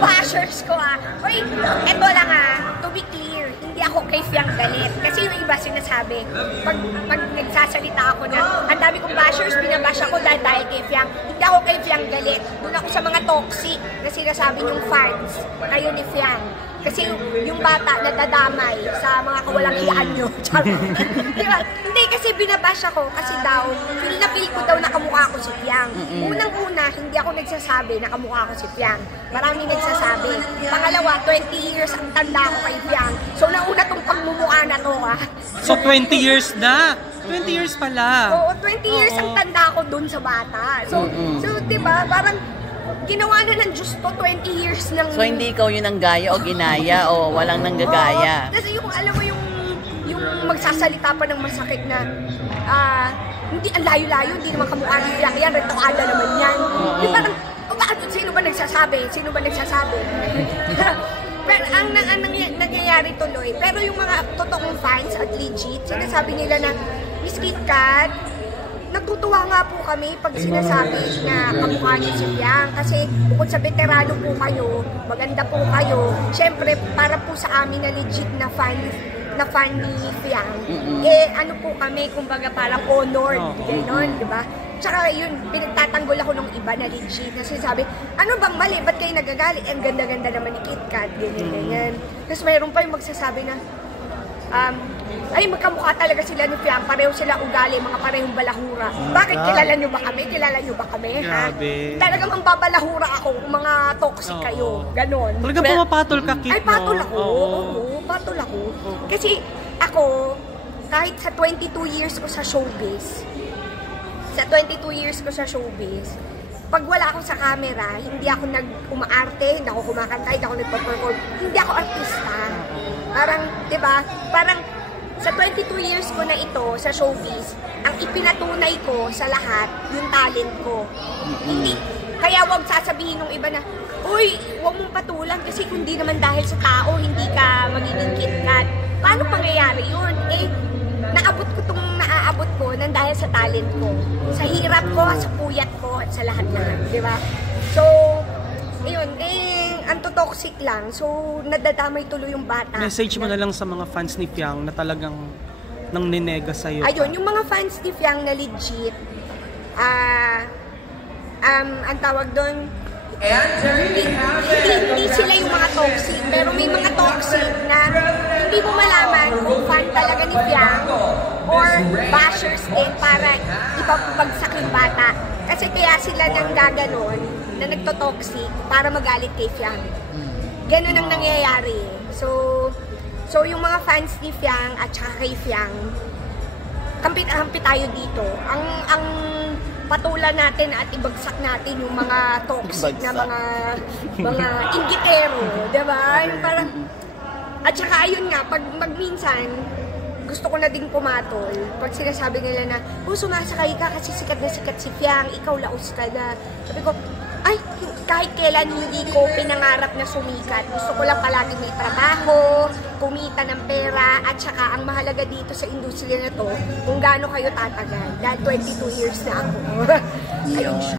bashers ko Uy, eto lang to be clear, hindi ako kay Fiang galit. Kasi yung iba sinasabi, pag nagsasalita ako na, ang dami kong bashers, binabash ako dahil kay Fiang. Hindi ako kay Fiang galit. Doon ako sa mga toxic na sinasabi yung fans, kayo ni Fiang. Kasi yung bata nadadamay sa mga kawalang hiyaan nyo. Diba? Hindi, kasi binabash ako kasi daw, feel ko daw na kamukha ko si Fiang. Unang-una, hindi ako nagsasabi na kamukha ko si Fiang. Marami nagsasabi. Pangalawa, 20 years ang tanda ko kay Fiang. So, nauna tong pagmumukha na to So, 20 years na? 20 years pala. Oo, 20 years ang tanda ko dun sa bata. So diba, parang ginawa na ng Diyos to 20 years nang... So, hindi ikaw yung nanggaya o ginaya o walang nanggagaya? Kasi yung, alam mo, yung magsasalita pa ng masakit na, hindi, ang layo-layo, hindi naman kamukha ni Fiang yan, retokada naman yan. Yung parang, sino ba nagsasabi? Sino ba nagsasabi? Pero ang nangyayari tuloy, pero yung mga totoong fans at legit, sinasabi nila na, Miss KitKat, natutuwa nga po kami pag sinasabi na kamukha niyo si Fiang kasi bukod sa veterano po kayo, maganda po kayo, syempre para po sa amin na legit na fan ni Fiang, ano po kami, kumbaga parang honored, gano'n, di ba? Tsaka yun, pinagtatanggol ako ng iba na legit na sinasabi, ano bang mali, ba't kayo nagagalit? Ang ganda-ganda naman ni KitKat, ganyan. Tapos mayroon pa yung magsasabi na, ay magkamukha talaga sila ni Fiang, pareho sila ugali, mga parehong balahura. Bakit kilala nyo ba kami? Kilala nyo ba kami? Talagang ang babalahura ako, mga toxic kayo, ganon. Talagang pumapatol ka, Kit, Ay, patol ako, patol ako. Kasi ako, kahit sa 22 years ko sa showbiz, pag wala ako sa camera, hindi ako umaarte, hindi ako kumakanta, hindi ako nagpa-perform, hindi ako artista. Parang, di ba? Parang sa 22 years ko na ito sa showbiz, ang ipinatunay ko sa lahat, yung talent ko. Hindi. Kaya wag sasabihin ng iba na, uy, wag mong patulan kasi kung di naman dahil sa tao, hindi ka magiging KitKat. Paano pangyayari yun? Naaabot ko nang dahil sa talent ko. Sa hirap ko, sa puyat ko, at sa lahat-lahat. Di ba? So, ayun, ang toxic lang. So, nadadamay tuloy yung bata. Message mo na lang sa mga fans ni Fiang na talagang nang ninega sa'yo. Ayun, yung mga fans ni Fiang na legit, ang tawag doon, hindi sila yung mga toxic, pero may mga toxic na hindi mo malaman kung fan talaga ni Fiang or bashers din para ipapabagsak yung bata. Kasi kaya sila nang gaganon na nagtotoxic para magalit kay Fiang. Ganon ang nangyayari. So yung mga fans ni Fiang at saka kay Fiang, kampi tayo dito. Ang patulan natin at ibagsak natin yung mga toxic na mga inggitero, diba? Yung parang, at saka ayun nga, pag minsan, gusto ko na ding pumatol. Pag sinasabi nila na, sumasakay ka kasi sikat na sikat si Fiang, ikaw laos ka na. Sabi ko, ay, kahit kailan hindi ko pinangarap na sumikat. Gusto ko lang palagi may trabaho, kumita ng pera, at saka ang mahalaga dito sa industriya na to, kung gaano kayo tatagal. Dahil 22 years na ako. Ayun.